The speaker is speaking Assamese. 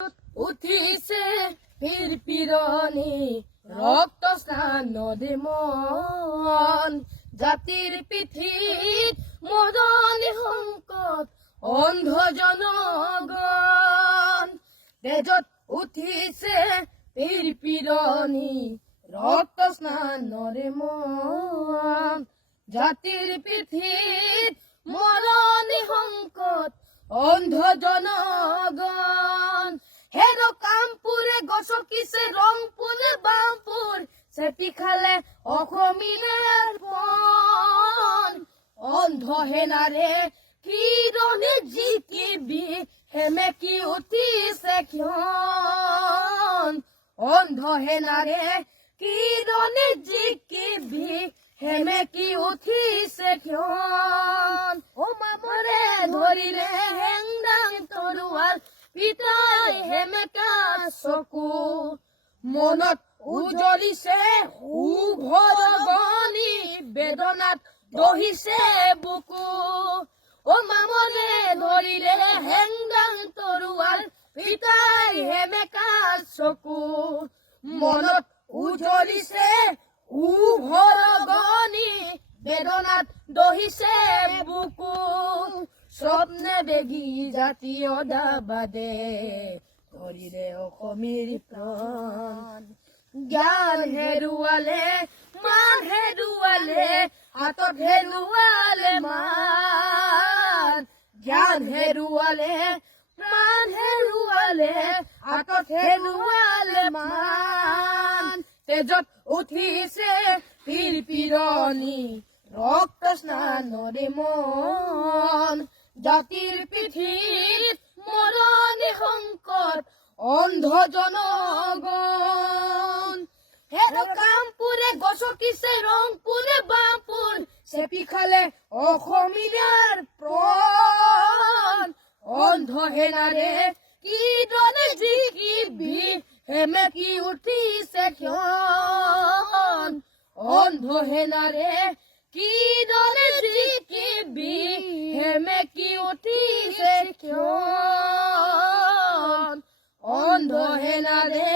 উঠিছে পীৰ পিৰণি ৰক্ত স্নানদে মন জাতিৰ পিঠিত মদনী সংকট অন্ধ জনগণ তেজত উঠিছে পীৰ পিৰণি ৰক্ত স্নানদে মন জাতিৰ পিঠিত মদনী সংকট অন্ধ জনগণ হেৰ কামপুৰে গছকিছে ৰংপুৰে বামপুৰ চেপি খালে অসমীয়াৰ পণ অন্ধ হেনাৰে কিৰণে জিকিবি হেমেকি উঠিছে ক্ষণ অন্ধ হেনাৰে কিৰণে জিকিবি হেমেকি উঠিছে ক্ষণ ও মামৰে ধৰিলে হেংদাং তৰোৱাল পিতাই হেমেকা চকু মনত উজলিছে উভৰগনি বেদনাত দহিছে বুকু ও মামৰে ধৰিলে হেংদাং তৰোৱাল পিতাই হেমেকা চকু মনত উজলিছে উভৰগনি বেদনাত দহিছে বুকু স্বপ্নে বেগী জাতীয় দাবাদে ধৰিলে অসমীৰ প্ৰাণ জ্ঞান হেৰুৱালে মান হেৰুৱালে হাতত হেৰুৱালে মান জ্ঞান হেৰুৱালে মান হেৰুৱালে হাতত হেৰুৱালে মান তেজত উঠিছে পীৰ পিৰণি ৰক্ত স্নানদে মন জাতিৰ পিঠিত মৰণি সংকট অন্ধ জনগণ হেৰ কামপুৰে গছকিছে ৰংপুৰে বামপুৰ চেপি খালে অসমীয়াৰ প্ৰাণ অন্ধ হেনাৰে কিৰণে জিকিবি হেমেকি উঠিছে ক্ষণ অন্ধ হেনাৰে কিৰণে জিকিবি হেমেকি উঠিছে ক্ষণ অন্ধ হেনাৰে